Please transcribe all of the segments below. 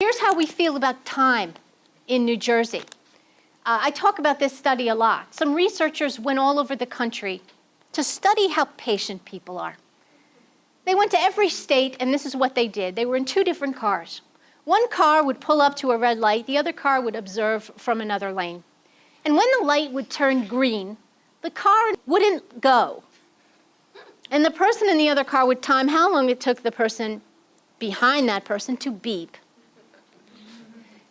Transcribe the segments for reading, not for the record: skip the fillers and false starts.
Here's how we feel about time in New Jersey. I talk about this study a lot. Some researchers went all over the country to study how patient people are. They went to every state, and this is what they did. They were in two different cars. One car would pull up to a red light. The other car would observe from another lane. And when the light would turn green, the car wouldn't go. And the person in the other car would time how long it took the person behind that person to beep.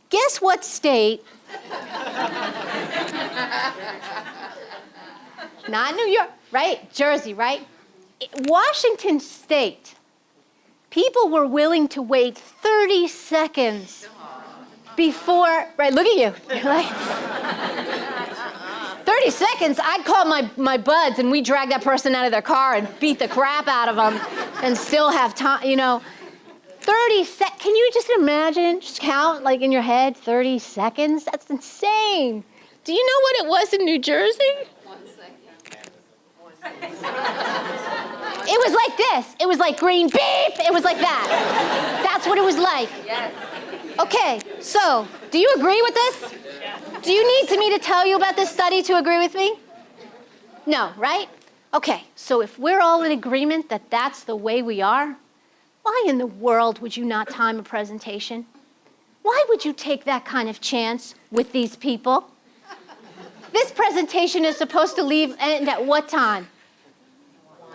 Guess what state? Not New York, right? Jersey, right? Washington State. People were willing to wait 30 seconds before, right, look at you. You're like, 30 seconds, I'd call my buds and we'd drag that person out of their car and beat the crap out of them and still have time, you know. 30 seconds, can you just imagine, just count like in your head, 30 seconds? That's insane. Do you know what it was in New Jersey? 1 second. It was like this. It was like green beep. It was like that. That's what it was like. Yes. Okay, so do you agree with this? Do you need me to tell you about this study to agree with me? No, right? Okay, so if we're all in agreement that that's the way we are, why in the world would you not time a presentation? Why would you take that kind of chance with these people? This presentation is supposed to end at what time?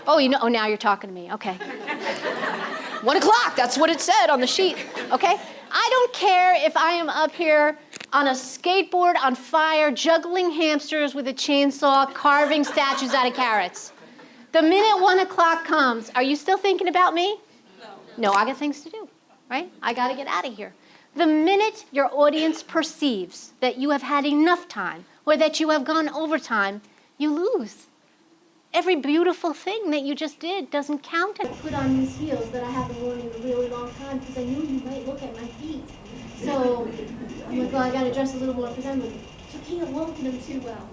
Oh, you know, oh, now you're talking to me, okay. 1 o'clock, that's what it said on the sheet, okay? I don't care if I am up here on a skateboard on fire, juggling hamsters with a chainsaw, carving statues out of carrots. The minute 1 o'clock comes, are you still thinking about me? No, I got things to do, right? I got to get out of here. The minute your audience perceives that you have had enough time or that you have gone over time, you lose. Every beautiful thing that you just did doesn't count. I put on these heels that I haven't worn in a really long time because I knew you might look at my feet. So I'm like, well, I got to dress a little more presentable. So I can't walk in them too well.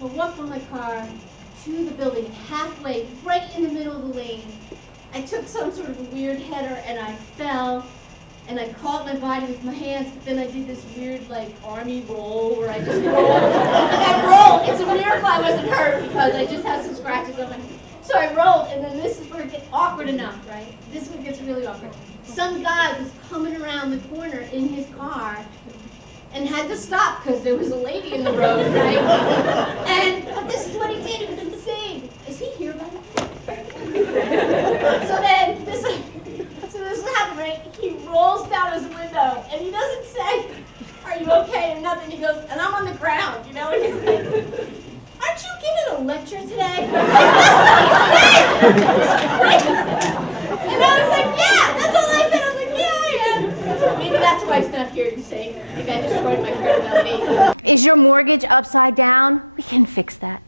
I walked from my car to the building, halfway, right in the middle of the lane. I took some sort of a weird header and I fell and I caught my body with my hands, but then I did this weird like army roll where I just rolled. And I rolled. It's a miracle I wasn't hurt because I just had some scratches on my hand. So I rolled, and then this is where it gets awkward enough, right? This is where it gets really awkward. Some guy was coming around the corner in his car and had to stop because there was a lady in the road, right? But this is what he did. It was insane. Is he here by the way? So then, this is what happened, right? He rolls down his window, and he doesn't say, are you okay, or nothing. He goes, and I'm on the ground, you know? And he's like, aren't you giving a lecture today? Like, that's what he said! And I was like, yeah, that's all I said. I was like, yeah, I am. So maybe that's why it's not here to say, maybe I destroyed my credibility. Is your mortgage upside down? We can fix that.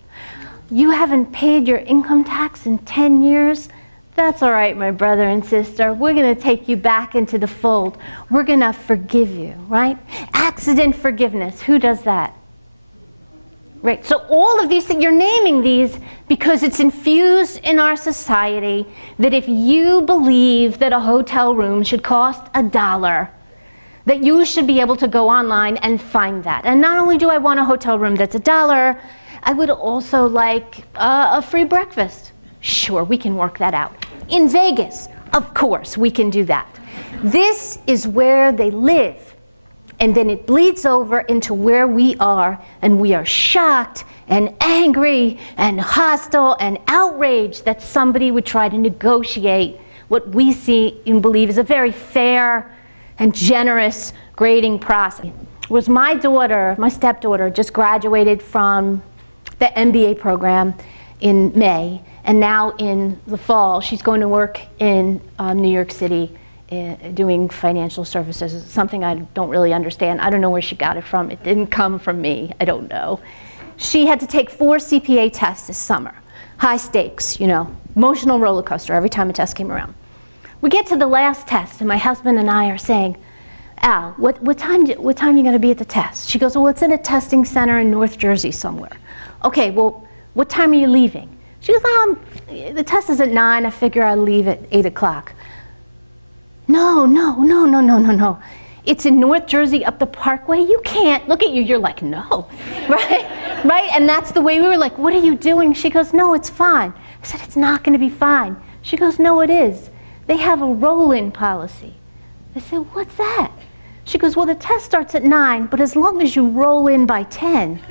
You haven't paid your income tax in 10 years? That's all right, my brother and sister. We're going to take you back into the fold. We're going to forgive you, right? Accident forgiveness. Who does that? Right. So all of these things, you're naming these because it's infused in our society that if you believe that a hotel room should cost $1, that you should be able to go online and find that. And not only do I want a hotel room that's $1, I would also like a free breakfast. Sure, we can work that out. In Vegas, of course, we can do that. This is where they live. And then it bleeds over into where we are, and we are shocked and angry and hostile and outraged that somebody would try to negotiate what we see and believe is a very fair and generous grading process. It was my daughter, my stepdaughter, just graduated from the MBA program in May, and now in the fall she's going to work in New York City doing financial services. It's something I don't really understand. I don't know where she got it from. It didn't come from me. I don't know. She had to take 4 CPA tests this summer. high stakes, you know, emotional roller coaster every time a test came around. We get to the last test, and my husband and I are saying, Al, what time are you going to be at the test? She goes, well, it's in a testing center in North Jersey somewhere. Okay, well, what time are you leaving? She goes, the test is at 9. I figure I'll leave at 8 o'clock. No. It's in North Jersey up the Parkway. You can't. Look at you. You're like, no. Right? Right? And that's the way we were like, what are you doing? She goes, no, it's fine. I said, it's not going to be fine. She goes, no, it is. They have a roll-in policy. I said, what's that? She goes, well, the test starts at 9, but as long as you roll in by 10,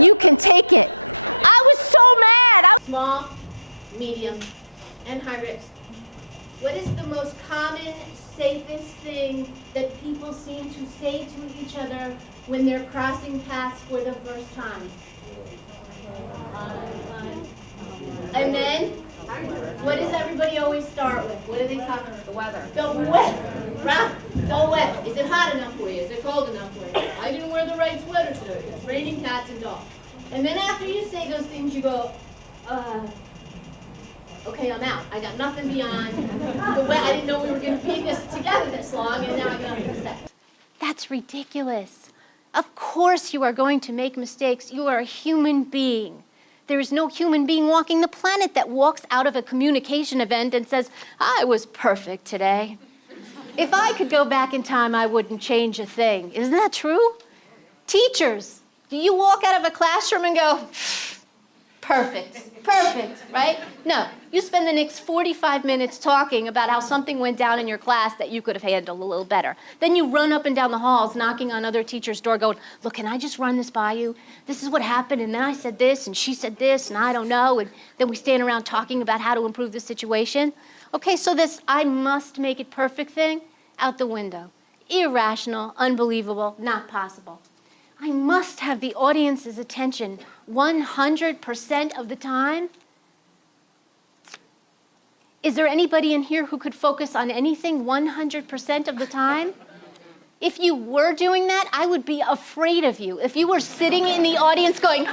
you can take it. I was so mad. Small, medium, and high risk. What is the most common, safest thing that people seem to say to each other when they're crossing paths for the first time? And then, what does everybody always start with? What do they talk about? The weather. The weather, right? The weather. Is it hot enough for you? Is it cold enough for you? I didn't wear the right sweater today. It's raining cats and dogs. And then after you say those things, you go, okay, I'm out. I got nothing beyond the way. I didn't know we were going to be this together this long, and now I got nothing to say. That's ridiculous. Of course you are going to make mistakes. You are a human being. There is no human being walking the planet that walks out of a communication event and says, I was perfect today. If I could go back in time, I wouldn't change a thing. Isn't that true? Teachers, do you walk out of a classroom and go, perfect, right? No, you spend the next 45 minutes talking about how something went down in your class that you could have handled a little better. Then you run up and down the halls knocking on other teachers' door going, look, can I just run this by you? This is what happened, and then I said this, and she said this, and I don't know, and then we stand around talking about how to improve the situation. Okay, so this I must make it perfect thing, out the window. Irrational, unbelievable, not possible. I must have the audience's attention 100% of the time. Is there anybody in here who could focus on anything 100% of the time? If you were doing that, I would be afraid of you. If you were sitting in the audience going,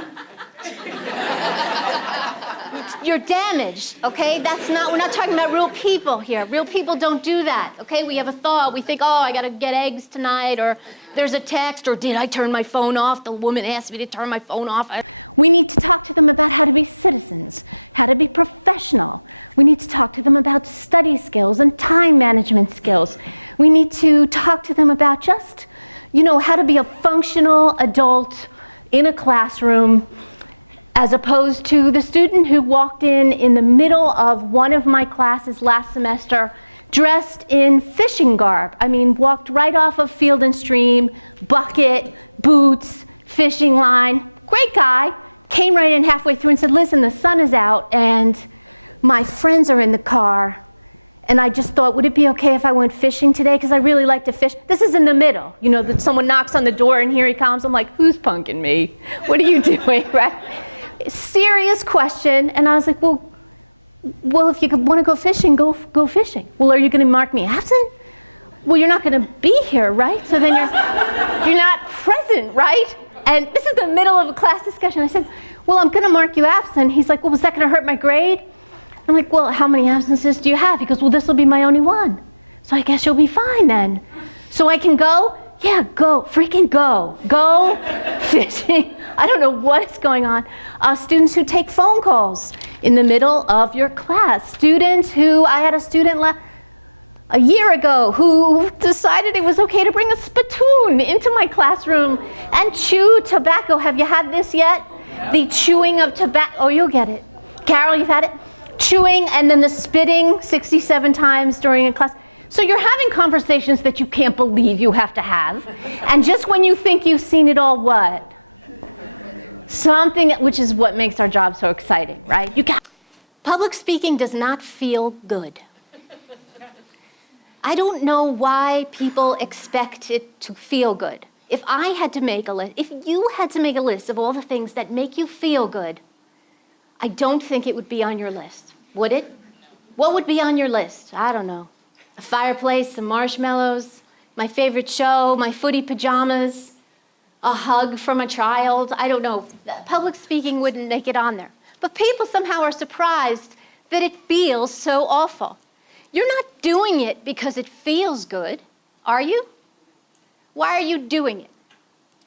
you're damaged, okay? We're not talking about real people here. Real people don't do that, okay? We have a thought. We think, oh, I got to get eggs tonight, or there's a text, or did I turn my phone off? The woman asked me to turn my phone off. We need to talk to them about how to be citizens, how to be professional. We need to talk to them about study skills and time management skills. We need to talk to them about just, how to be a functional adult in a classroom, as opposed to the student who walked in the middle of one of my classes last semester dressed in fishing garb. I mean, walked right off of Field and Stream, bucket, boots, fishing line. Great guy. Came right in halfway through and said, listen, the sun is out and my friends are in the car. And I just thought, would it be okay if I went fishing today? Because I really like to fish. This is in the middle. That someone knocks on the door and here he comes. I'm like, who's punking me? What are you doing, right? Serious question. And I was like, well, if you want to go fishing, go fishing. Well, are you going to mark me absent? Well, you're not going to be here, right? So then you're not present, right? And this is the middle of a class discussion. I said, well, I'm going to mark you absent. He's like, well, was that going to hurt my grade? I'm like, well, how many absences do you have? He goes, well, this will be my only one. So I guess you'll be fine then. So I can go? Yeah, go. Freaking go. Go fishing. I don't know what is going on. Students who take phone calls in the middle of your class. Students who, I had a student a year ago who decided it was okay to bring a spittoon into my classroom and chew tobacco. Have you had this yet? Yeah. The chewing of tobacco. Oh, you'll get it. Carol, you've had it? Chewing and then the spitting 67 times during a class. So you're having conversations that you can't believe you have to have. And just when you think you've seen it all, what? Something, which is what makes our job so exciting, right? Public speaking does not feel good. I don't know why people expect it to feel good. If I had to make a list, if you had to make a list of all the things that make you feel good, I don't think it would be on your list. Would it? What would be on your list? I don't know. A fireplace, some marshmallows, my favorite show, my footy pajamas, a hug from a child. I don't know. Public speaking wouldn't make it on there. But people somehow are surprised that it feels so awful. You're not doing it because it feels good, are you? Why are you doing it?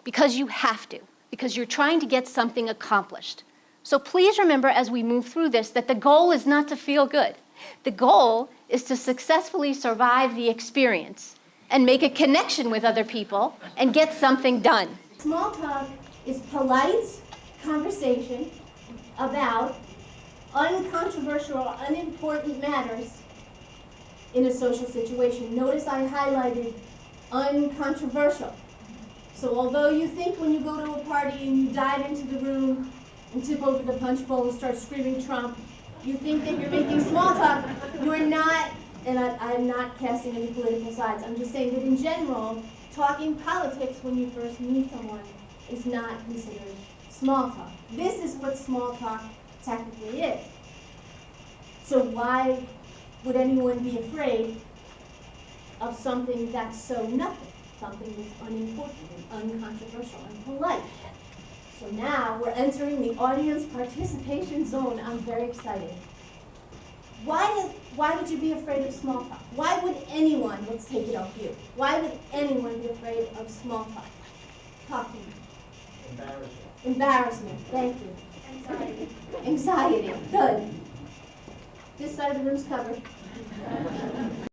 Because you have to, because you're trying to get something accomplished. So please remember as we move through this that the goal is not to feel good. The goal is to successfully survive the experience and make a connection with other people and get something done. Small talk is polite conversation about uncontroversial or unimportant matters in a social situation. Notice I highlighted uncontroversial. So although you think when you go to a party and you dive into the room and tip over the punch bowl and start screaming Trump, you think that you're making small talk. You are not, and I'm not casting any political sides. I'm just saying that in general, talking politics when you first meet someone is not considered small talk. This is what small talk technically is. So why would anyone be afraid of something that's so nothing, something that's unimportant and uncontroversial and polite? So now we're entering the audience participation zone. I'm very excited. Why would you be afraid of small talk? Why would anyone, let's take it off you, why would anyone be afraid of small talk? Talk to me. Embarrassment. Embarrassment, thank you. Anxiety. Anxiety, good. This side of the room's covered.